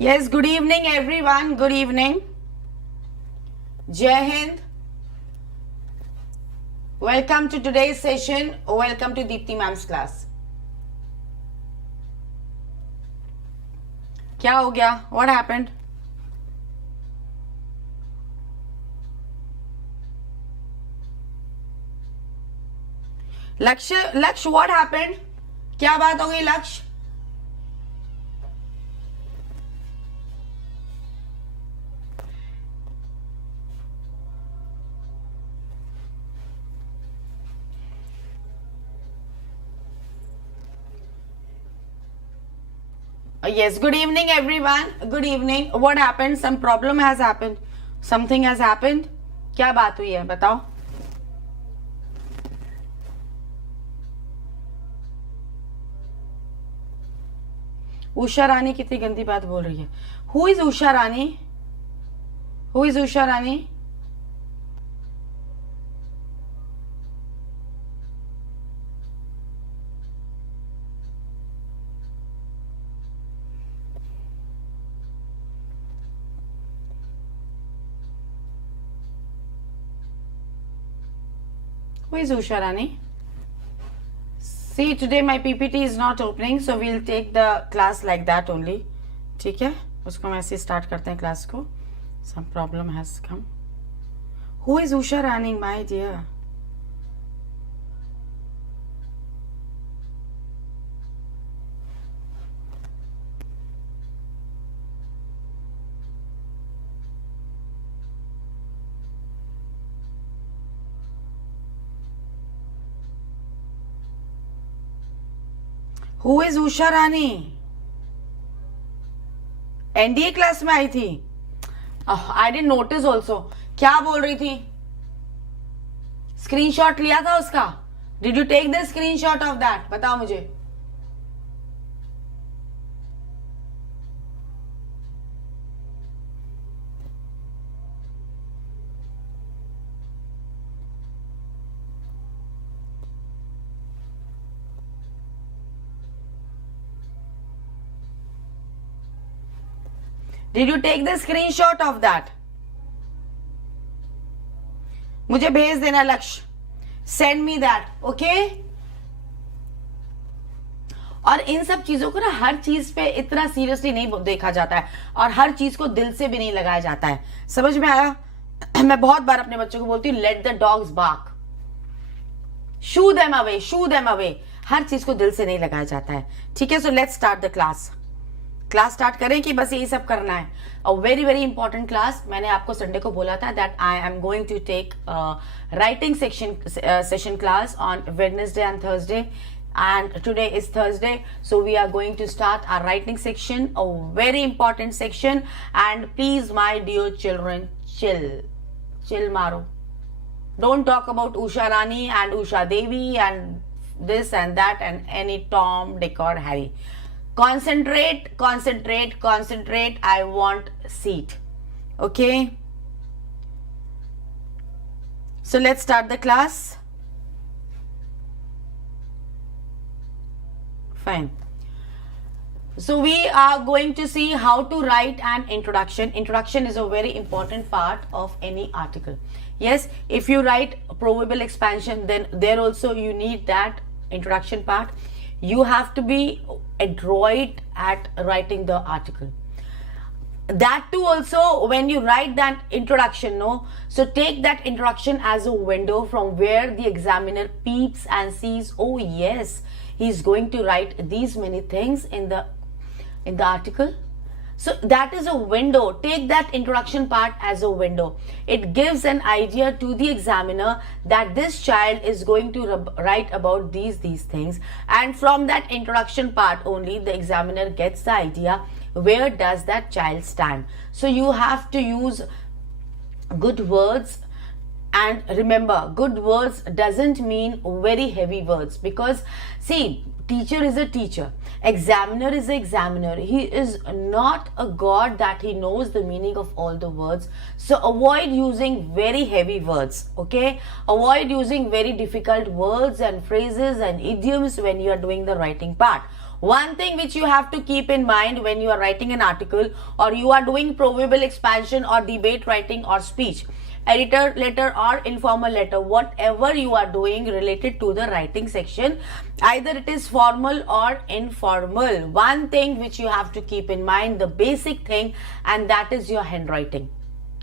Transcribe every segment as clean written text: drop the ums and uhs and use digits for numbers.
Yes, good evening everyone. Good evening. Jai Hind. Welcome to today's session. Welcome to Deepti Mam's class. क्या हो गया? What happened? लक्ष्य what happened? क्या बात हो गई लक्ष्य? Yes, good evening everyone. Good evening. What happened? Some problem has happened. Something has happened. क्या बात हुई है बताओ. उषा रानी कितनी गंदी बात बोल रही है. Who is Usha Rani? Who is Usha Rani? Who is Usha Rani? See, today my PPT is not opening, so we'll take the class like that only. ठीक है, उसको हम ऐसे start करते हैं class को. Some problem has come. Who is Usha Rani, my dear? Who is Usha Rani? NDA class में आई थी. I didn't notice also. क्या बोल रही थी? स्क्रीनशॉट लिया था उसका? Did you take the screenshot of that? बताओ मुझे. Did you take the screenshot of that? मुझे भेज देना लक्ष्य. Send me that, okay? और इन सब चीजों को ना हर चीज पे इतना सीरियसली नहीं देखा जाता है और हर चीज को दिल से भी नहीं लगाया जाता है. समझ में आया? मैं बहुत बार अपने बच्चों को बोलती हूँ, let the dogs bark, shoo them away, shoo them away. हर चीज को दिल से नहीं लगाया जाता है. ठीक है, so let's start the class. Class start करें कि बस यही सब करना है. A very very important class. मैंने आपको संडे को बोला था that I am going to take writing session class on Wednesday and Thursday, and today is Thursday, so we are going to start our writing section, a very important section. And please my dear children, chill maro. Don't talk about Usha Rani and Usha Devi and this and that and any Tom, Dick or Harry. Concentrate. I want seat. Okay. So let's start the class. Fine. So we are going to see how to write an introduction. Introduction is a very important part of any article. Yes, if you write probable expansion, then there also you need that introduction part. You have to be adroit at writing the article. That too also, when you write that introduction, no, so take that introduction as a window from where the examiner peeps and sees, oh yes, he's going to write these many things in the article. So that is a window. Take that introduction part as a window. It gives an idea to the examiner that this child is going to write about these things, and from that introduction part only the examiner gets the idea where does that child stand. So you have to use good words. And remember, good words doesn't mean very heavy words, because see, teacher is a teacher, examiner is an examiner. He is not a god that he knows the meaning of all the words. So avoid using very heavy words, okay? Avoid using very difficult words and phrases and idioms when you are doing the writing part. One thing which you have to keep in mind when you are writing an article or you are doing probable expansion or debate writing or speech, editor letter or informal letter, whatever you are doing related to the writing section, either it is formal or informal, one thing which you have to keep in mind, the basic thing, and that is your handwriting.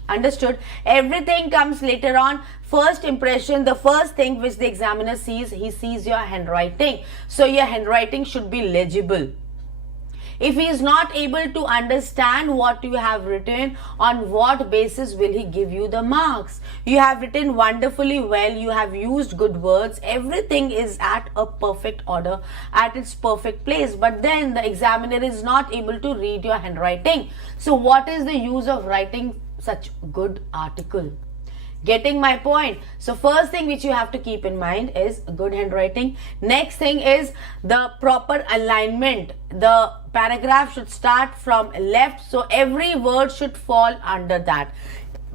Understood? Everything comes later on. First impression, the first thing which the examiner sees, he sees your handwriting. So your handwriting should be legible. If he is not able to understand what you have written, on what basis will he give you the marks? You have written wonderfully well, you have used good words, everything is at a perfect order, at its perfect place, but then the examiner is not able to read your handwriting. So what is the use of writing such good article? Getting my point? So first thing which you have to keep in mind is good handwriting. Next thing is the proper alignment. The paragraph should start from left, so every word should fall under that.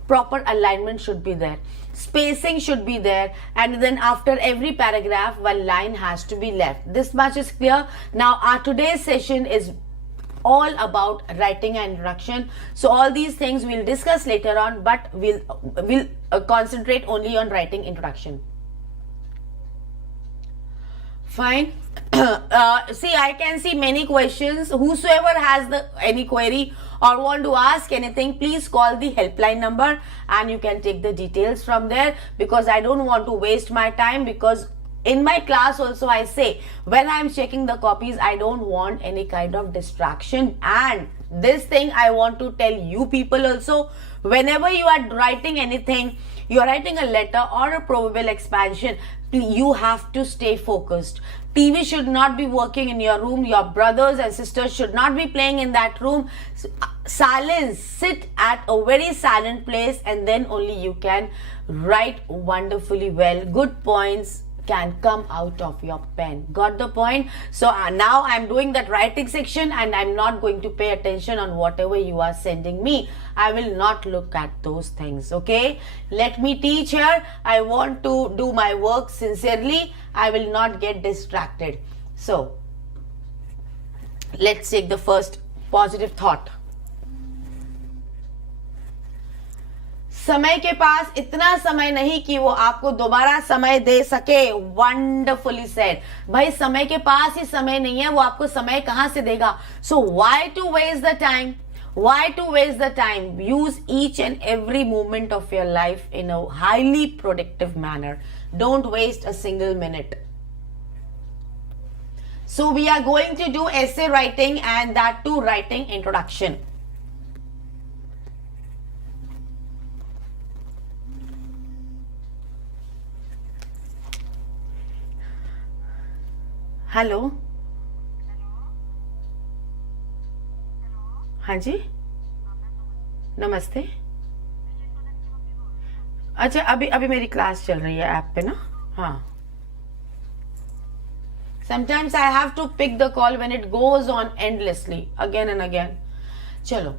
Proper alignment should be there. Spacing should be there, and then after every paragraph one line has to be left. This much is clear. Now our today's session is all about writing and introduction, so all these things we'll discuss later on, but we'll concentrate only on writing introduction. Fine. See, I can see many questions. Whosoever has any query or want to ask anything, please call the helpline number and you can take the details from there, because I don't want to waste my time, because in my class also I say, when I'm checking the copies, I don't want any kind of distraction. And this thing I want to tell you people also, whenever you are writing anything, you are writing a letter or a probable expansion, you have to stay focused. TV should not be working in your room, your brothers and sisters should not be playing in that room. Silence, sit at a very silent place, and then only you can write wonderfully well. Good points can come out of your pen. Got the point? So now I'm doing that writing section and I'm not going to pay attention on whatever you are sending me. I will not look at those things. Okay, let me teach here. I want to do my work sincerely. I will not get distracted. So let's take the first positive thought. समय के पास इतना समय नहीं कि वो आपको दोबारा समय दे सके. Wonderfully said. भाई समय के पास ही समय नहीं है, वो आपको समय कहां से देगा? So why to waste the time? Why to waste the time? Use each and every moment of your life in a highly productive manner. Don't waste a single minute. So we are going to do essay writing, and that too writing introduction. Hello, हाँ जी, नमस्ते. अच्छा, अभी मेरी class चल रही है app पे ना. हाँ, sometimes I have to pick the call when it goes on endlessly again and again. चलो.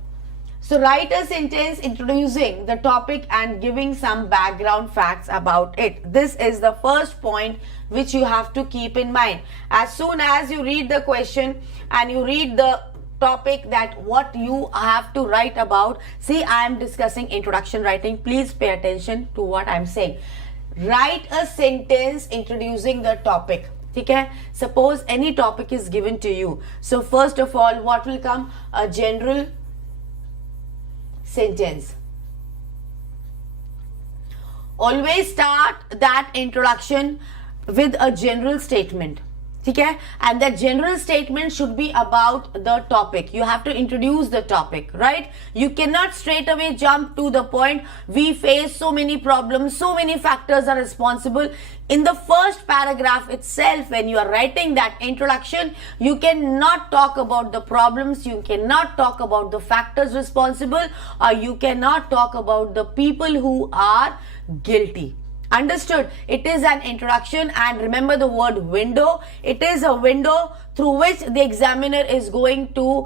So write a sentence introducing the topic and giving some background facts about it. This is the first point which you have to keep in mind. As soon as you read the question and you read the topic, that what you have to write about. See, I am discussing introduction writing. Please pay attention to what I am saying. Write a sentence introducing the topic. Okay? Suppose any topic is given to you. So first of all, what will come? A general sentence. Always start that introduction with a general statement. Okay? And that general statement should be about the topic. You have to introduce the topic, right? You cannot straight away jump to the point. We face so many problems, so many factors are responsible. In the first paragraph itself, when you are writing that introduction, you cannot talk about the problems, you cannot talk about the factors responsible, or you cannot talk about the people who are guilty. Understood? It is an introduction, and remember the word window. It is a window through which the examiner is going to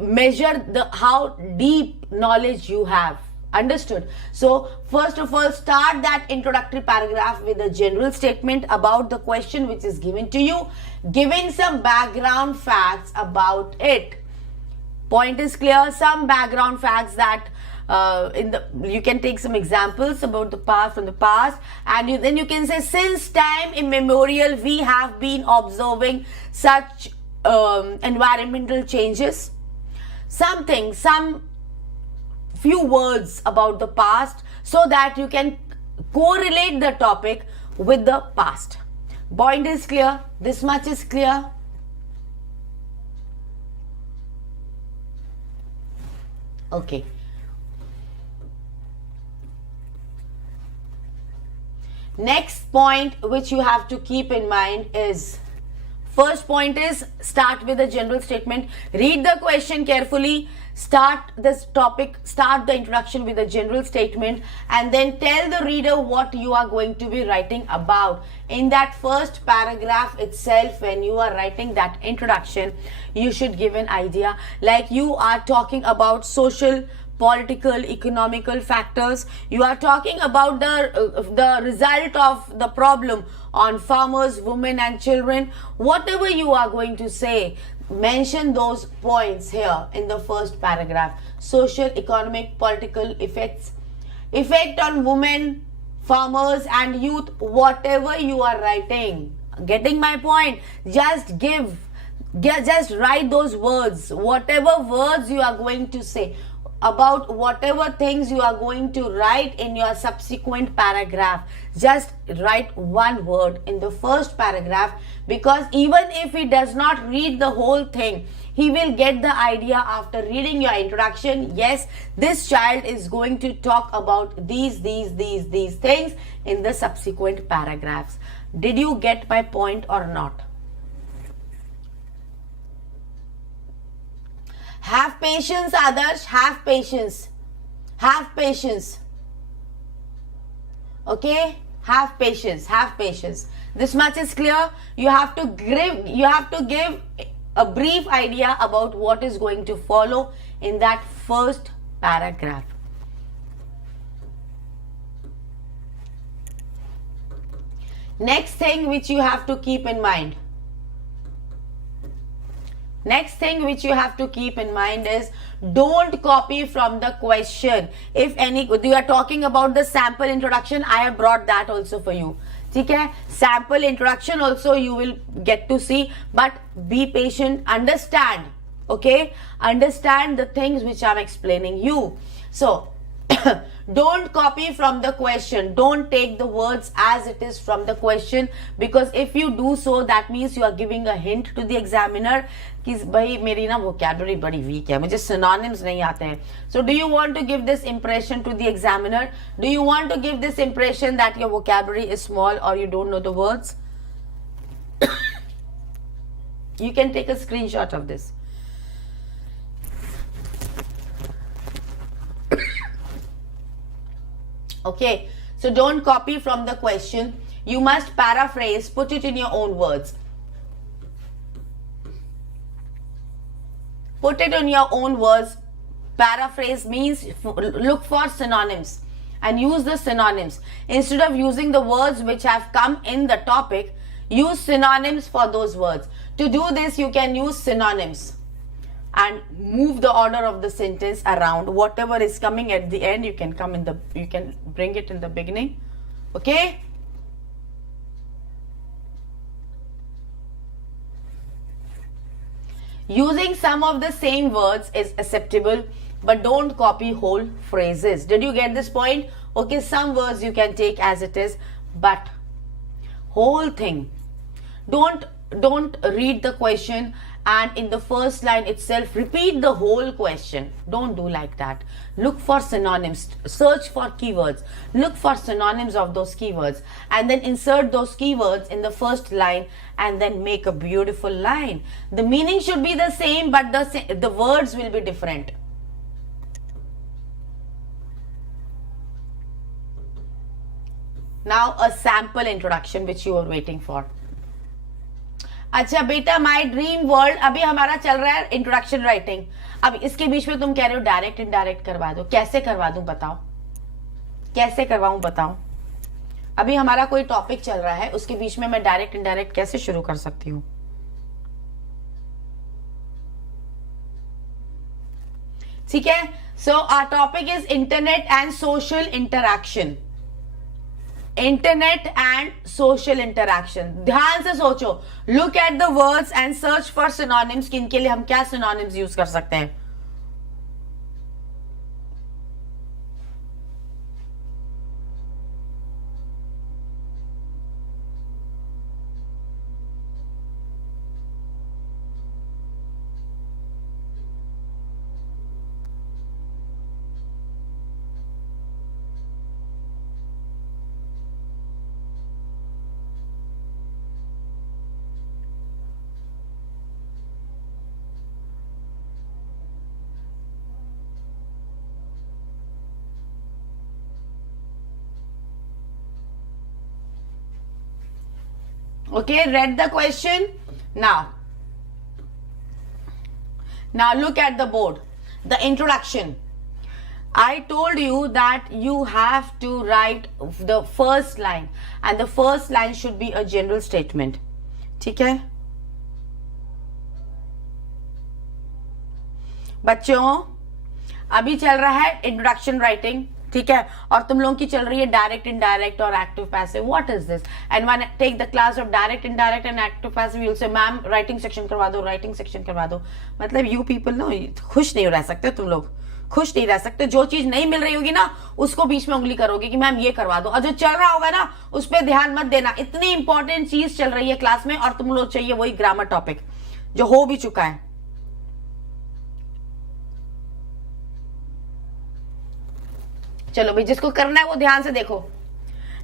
measure how deep knowledge you have. Understood? So first of all, start that introductory paragraph with a general statement about the question which is given to you, giving some background facts about it. Point is clear. Some background facts that you can take some examples about the past, from the past, and then you can say, since time immemorial we have been observing such environmental changes. Some few words about the past so that you can correlate the topic with the past. Point is clear? This much is clear? Okay. Next point which you have to keep in mind is, first point is, start with a general statement. Read the question carefully. Start this topic, start the introduction with a general statement, and then tell the reader what you are going to be writing about. In that first paragraph itself, when you are writing that introduction, you should give an idea, like you are talking about social, political, economical factors. You are talking about the result of the problem on farmers, women and children. Whatever you are going to say, mention those points here in the first paragraph. Social, economic, political effect on women, farmers and youth, whatever you are writing. Getting my point? Just write those words, whatever words you are going to say about whatever things you are going to write in your subsequent paragraph. Just write one word in the first paragraph, because even if he does not read the whole thing, he will get the idea after reading your introduction. Yes, this child is going to talk about these things in the subsequent paragraphs. Did you get my point or not? Have patience, Adarsh. Have patience. Have patience. Okay? Have patience. Have patience. This much is clear. You have to give a brief idea about what is going to follow in that first paragraph. Next thing which you have to keep in mind. Next thing which you have to keep in mind is, don't copy from the question. If any, you are talking about the sample introduction, I have brought that also for you. Okay? Sample introduction also you will get to see, but be patient, understand. Okay? Understand the things which I am explaining you. So, don't copy from the question. Don't take the words as it is from the question, because if you do so, that means you are giving a hint to the examiner कि भाई मेरी ना vocabulary बड़ी weak है, मुझे synonyms नहीं आते हैं. So do you want to give this impression to the examiner? Do you want to give this impression that your vocabulary is small or you don't know the words? You can take a screenshot of this. Okay, so don't copy from the question. You must paraphrase, put it in your own words. Put it in your own words. Paraphrase means look for synonyms and use the synonyms. Instead of using the words which have come in the topic, use synonyms for those words. To do this, you can use synonyms and move the order of the sentence around. Whatever is coming at the end, you can bring it in the beginning. Okay? Using some of the same words is acceptable, but don't copy whole phrases. Did you get this point? Okay, some words you can take as it is, but whole thing. Don't read the question and in the first line itself repeat the whole question. Don't do like that. Look for synonyms, search for keywords, look for synonyms of those keywords, and then insert those keywords in the first line and then make a beautiful line. The meaning should be the same, but the words will be different. Now a sample introduction which you are waiting for. अच्छा बेटा, my dream world, अभी हमारा चल रहा है introduction writing. अब इसके बीच में तुम कह रहे हो डायरेक्ट इनडायरेक्ट करवा दो, कैसे करवा दूं बताओ, कैसे करवाऊं बताओ। अभी हमारा कोई टॉपिक चल रहा है, उसके बीच में मैं डायरेक्ट इनडायरेक्ट कैसे शुरू कर सकती हूँ? ठीक है, so our topic is internet and social interaction. Internet and social interaction, ध्यान से सोचो, look at the words and search for synonyms, कि इनके लिए हम क्या सिनोनिम्स यूज कर सकते हैं। Okay, read the question. Now look at the board. The introduction. I told you that you have to write the first line, and the first line should be a general statement. ठीक है बच्चों, अभी चल रहा है introduction writing, ठीक है, और तुम लोगों की चल रही है डायरेक्ट इनडायरेक्ट और active passive. What is this? And when I take the class of direct indirect and active passive, you will say ma'am writing section करवा दो, राइटिंग सेक्शन करवा दो। मतलब यू पीपल नो खुश नहीं रह सकते, तुम लोग खुश नहीं रह सकते। जो चीज नहीं मिल रही होगी ना, उसको बीच में उंगली करोगे कि मैम ये करवा दो, और जो चल रहा होगा ना उस पर ध्यान मत देना। इतनी इंपॉर्टेंट चीज चल रही है क्लास में, और तुम लोग चाहिए वही ग्रामर टॉपिक जो हो भी चुका है। चलो भाई, जिसको करना है वो ध्यान से देखो,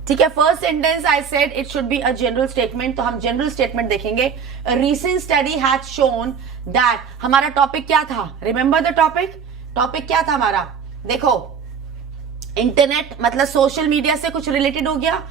ठीक है। First sentence I said it should be a general statement, तो हम जनरल स्टेटमेंट देखेंगे। Recent study has shown that, हमारा टॉपिक क्या था? रिमेंबर द टॉपिक, टॉपिक क्या था हमारा? देखो, इंटरनेट मतलब सोशल मीडिया से कुछ रिलेटेड हो गया,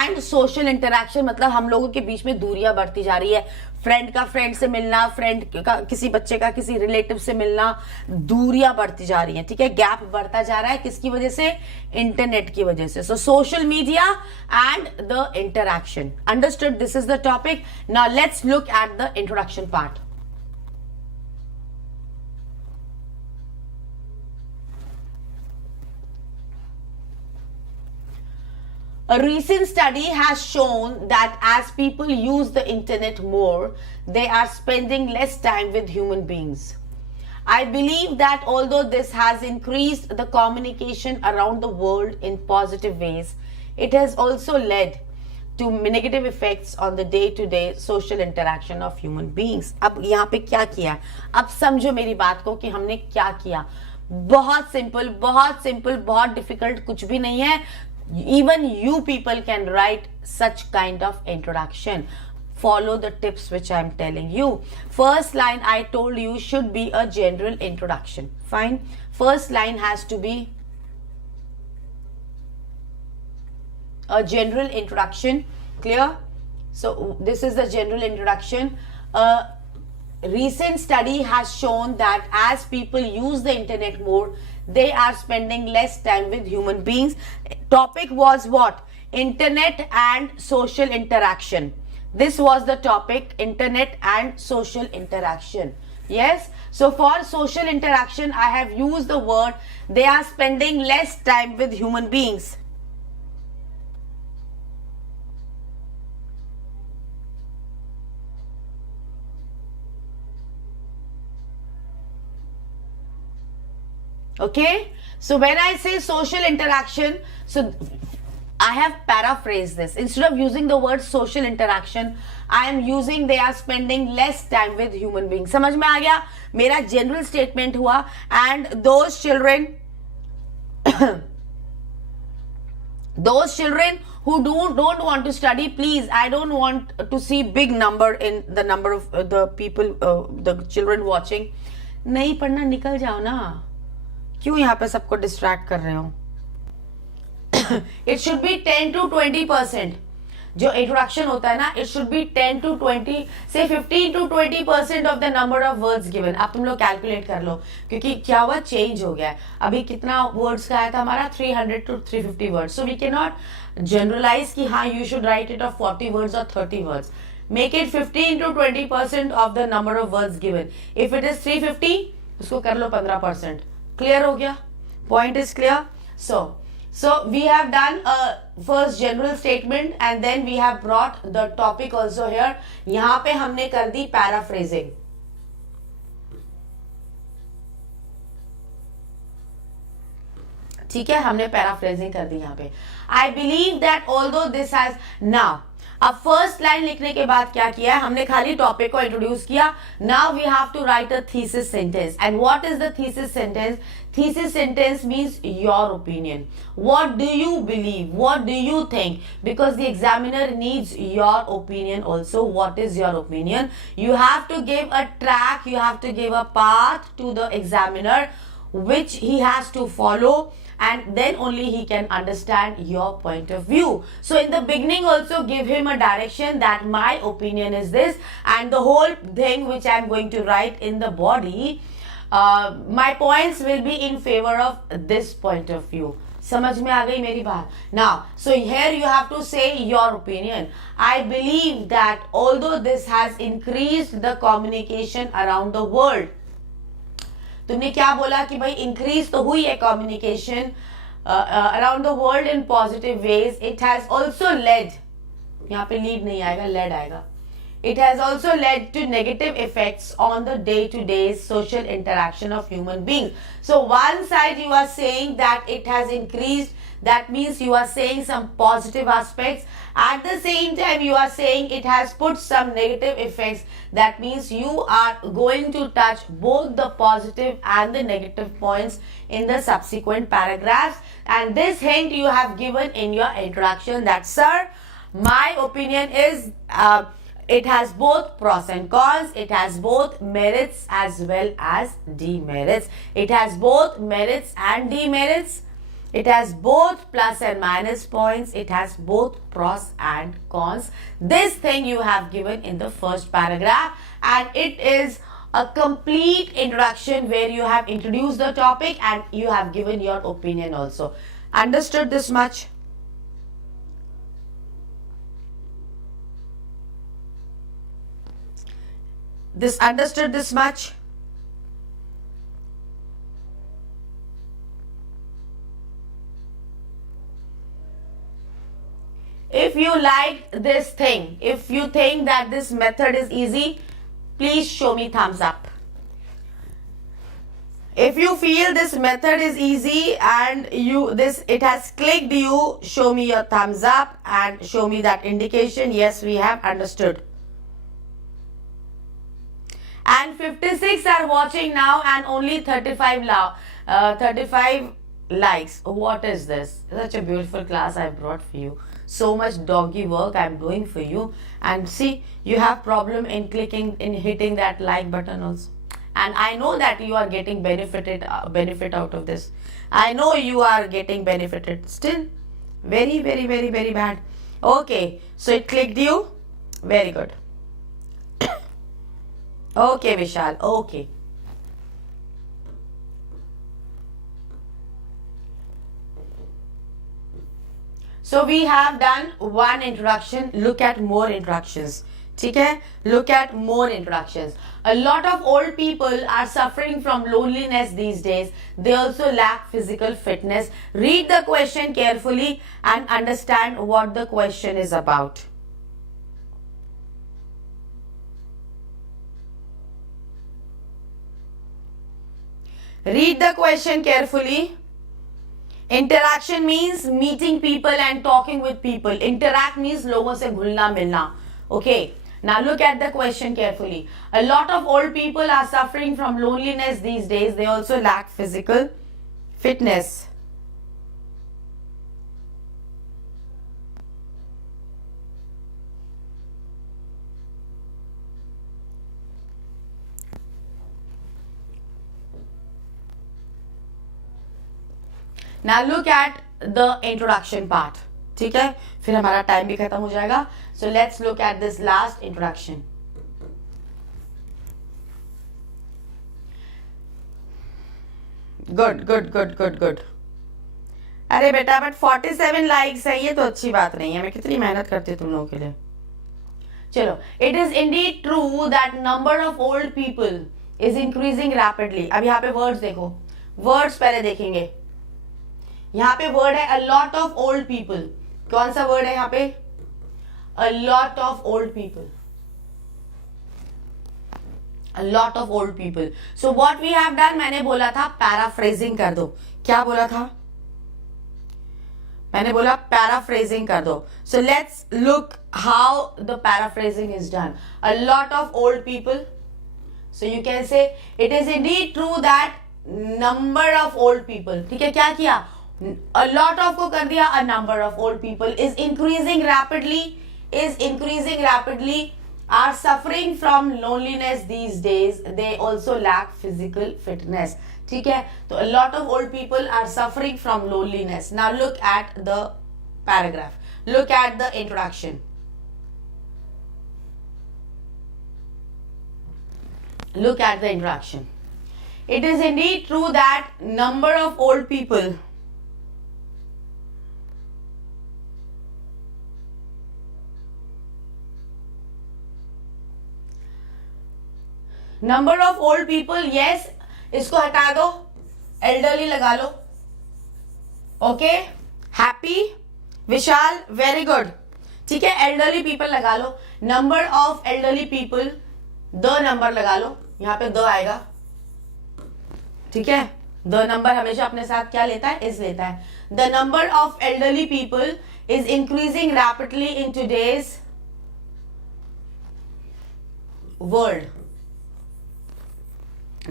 एंड सोशल इंटरैक्शन मतलब हम लोगों के बीच में दूरियां बढ़ती जा रही है। फ्रेंड का फ्रेंड से मिलना, फ्रेंड का किसी बच्चे का किसी रिलेटिव से मिलना, दूरियां बढ़ती जा रही हैं, ठीक है, गैप बढ़ता जा रहा है। किसकी वजह से? इंटरनेट की वजह से। So social media and the interaction. Understood? This is the topic. Now let's look at the introduction part. A recent study has shown that as people use the internet more, they are spending less time with human beings. I believe that although this has increased the communication around the world in positive ways, it has also led to negative effects on the day-to-day social interaction of human beings. अब यहाँ पे क्या किया? अब समझो मेरी बात को कि हमने क्या किया। बहुत सिंपल, बहुत सिंपल, बहुत डिफिकल्ट कुछ भी नहीं है। Even you people can write such kind of introduction. Follow the tips which I am telling you. First line I told you should be a general introduction. Fine. First line has to be a general introduction. Clear? So this is the general introduction. Recent study has shown that as people use the internet more, they are spending less time with human beings. Topic was what? Internet and social interaction. This was the topic, internet and social interaction. Yes, so for social interaction I have used the word they are spending less time with human beings. Okay, so when I say social interaction, so I have paraphrased this. Instead of using the word social interaction, I am using they are spending less time with human beings. समझ में आ गया? मेरा general statement हुआ, and those children who don't want to study, please, I don't want to see big number in the number of the people, the children watching. नहीं पढ़ना, निकल जाओ ना, क्यों यहाँ पे सबको डिस्ट्रैक्ट कर रहे हो? It should be 10 to 20%. जो इंट्रोडक्शन होता है ना, इट शुड बी 10 to 20 से 15 to 20% of the number of words given. अब तुम लोग कैलकुलेट कर लो, क्योंकि क्या हुआ, चेंज हो गया है. अभी कितना वर्ड्स का आया था हमारा, 300 to 350 words. So we can not generalize कि हाँ you should write it of 40 words और 30 words. Make it 15 to 20% of the number of words given. If it is 350, उसको कर लो 15%. क्लियर हो गया? Point is clear? So we have done a first general statement and then we have brought the topic also here. यहाँ पे हमने कर दी paraphrasing. ठीक है, हमने paraphrasing कर दी यहाँ पे. I believe that although this has now. अब फर्स्ट लाइन लिखने के बाद क्या किया है, हमने खाली टॉपिक को इंट्रोड्यूस किया. Now we have to write a thesis sentence. And what is the thesis sentence? Thesis sentence means your opinion. What do you believe? What do you think? Because the examiner needs your opinion also. What is your opinion? You have to give a track, you have to give a path to the examiner which he has to follow, and then only he can understand your point of view. So in the beginning also give him a direction that my opinion is this, and the whole thing which I am going to write in the body, my points will be in favor of this point of view. समझ में आ गई मेरी बात? Now, so here you have to say your opinion. I believe that although this has increased the communication around the world. तुमने क्या बोला कि भाई increase तो हुई है communication around the world in positive ways. It has also led, यहाँ पे lead नहीं आएगा, led आएगा. It has also led to negative effects on the day-to-day social interaction of human beings. So one side you are saying that it has increased, that means you are saying some positive aspects. At the same time you are saying it has put some negative effects. That means you are going to touch both the positive and the negative points in the subsequent paragraphs. And this hint you have given in your introduction that, sir, my opinion is it has both pros and cons. It has both merits as well as demerits. It has both merits and demerits. It has both plus and minus points. It has both pros and cons. This thing you have given in the first paragraph, and it is a complete introduction where you have introduced the topic and you have given your opinion also. Understood this much? Understood this much? If you like this thing, if you think that this method is easy, please show me thumbs up. If you feel this method is easy and it has clicked you, show me your thumbs up and show me that indication. Yes, we have understood. And 56 are watching now and only 35 likes. What is this? Such a beautiful class I brought for you. So much doggy work I'm doing for you. And see, you have problem in hitting that like button also. And I know that you are getting benefit out of this. I know you are getting benefited. Still, very, very, very, very bad. Okay, so it clicked you. Very good. Okay, Vishal. Okay. So we have done one introduction. Look at more introductions. ठीक है? Look at more introductions. A lot of old people are suffering from loneliness these days. They also lack physical fitness. Read the question carefully and understand what the question is about. Read the question carefully. Interaction means meeting people and talking with people. Interact means लोगों से घुलना मिलना. Okay. Now look at the question carefully. A lot of old people are suffering from loneliness these days. They also lack physical fitness. Now look at the introduction part. ठीक है, फिर हमारा time भी खत्म हो जाएगा. So let's look at this last introduction. Good good good good good. अरे बेटा बट 47 लाइक्स है, ये तो अच्छी बात नहीं है. मैं कितनी मेहनत करती हूँ तुम लोगों के लिए. चलो. It is Indeed true that number of old people is increasing rapidly. अब यहाँ पे वर्ड्स देखो, वर्ड्स पहले देखेंगे. यहाँ पे वर्ड है a lot of old people. कौन सा वर्ड है यहाँ पे? A lot of old people. A lot of old people. So what we have done, मैंने बोला था paraphrasing कर दो. क्या बोला था? मैंने बोला paraphrasing कर दो. So let's look how the paraphrasing is done. A lot of old people. So you can say it is indeed true that number of old people. ठीक है, क्या किया? A lot of को कर दिया. A number of old people is increasing rapidly. Is increasing rapidly. Are suffering from loneliness these days. They also lack physical fitness. ठीक है, तो a lot of old people are suffering from loneliness. Now look at the paragraph. Look at the introduction. Look at the introduction. It is indeed true that number of old people number of old people. Yes, इसको हटा दो, elderly लगा लो. Okay, Happy, Vishal, very good. ठीक है, elderly people लगा लो. Number of elderly people, the number लगा लो. यहां पे द आएगा. ठीक है, द नंबर हमेशा अपने साथ क्या लेता है? इज लेता है. The number of elderly people is increasing rapidly in today's world.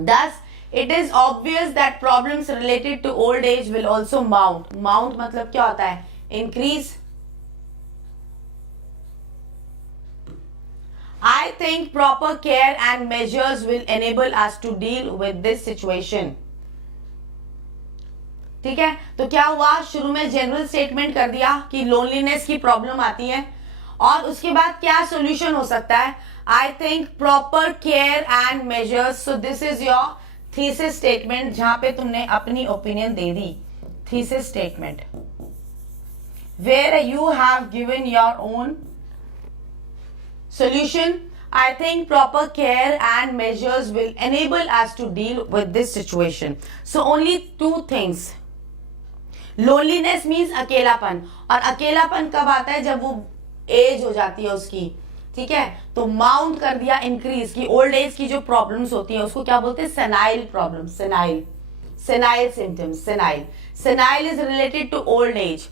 Thus, it is obvious that problems related to old age will also mount. Mount मतलब क्या होता है? Increase. I think proper care and measures will enable us to deal with this situation. ठीक है, तो क्या हुआ? शुरू में जनरल स्टेटमेंट कर दिया कि लोनलीनेस की प्रॉब्लम आती है, और उसके बाद क्या सोल्यूशन हो सकता है? I think proper care and measures. So this is your thesis statement, जहां पे तुमने अपनी opinion they the. Thesis statement where you have given your own solution. I think proper care and measures will enable us to deal with this situation. So only two things. Loneliness means अकेलापन, और अकेलापन कब आता है? जब वो as हो जाती है उसकी. ठीक है, तो माउंट कर दिया इंक्रीज की. ओल्ड एज की जो प्रॉब्लम्स होती है उसको क्या बोलते हैं? Senile problem. Senile, senile symptoms. Senile, senile is related to old age.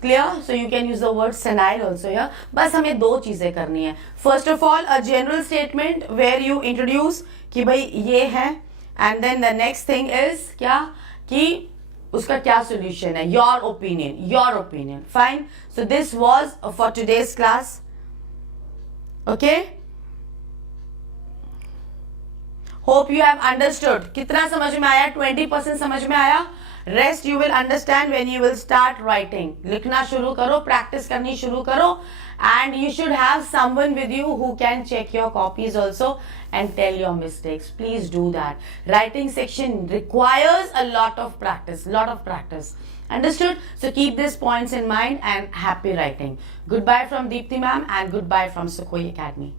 Clear? So you can use the word senile also here. बस हमें दो चीजें करनी है. First of all a general statement where you introduce कि भाई ये है, and then the next thing is क्या कि उसका क्या सोल्यूशन है. Your opinion, your opinion. Fine. So this was for today's class. Okay, hope you have understood. कितना समझ में आया? 20% समझ में आया. Rest you will understand when you will start writing. लिखना शुरू करो, प्रैक्टिस करनी शुरू करो, and you should have someone with you who can check your copies also and tell your mistakes. Please do that. Writing section requires a lot of practice. Understood? So keep these points in mind and happy writing. Goodbye from Deepti Mam and goodbye from Sukhoi Academy.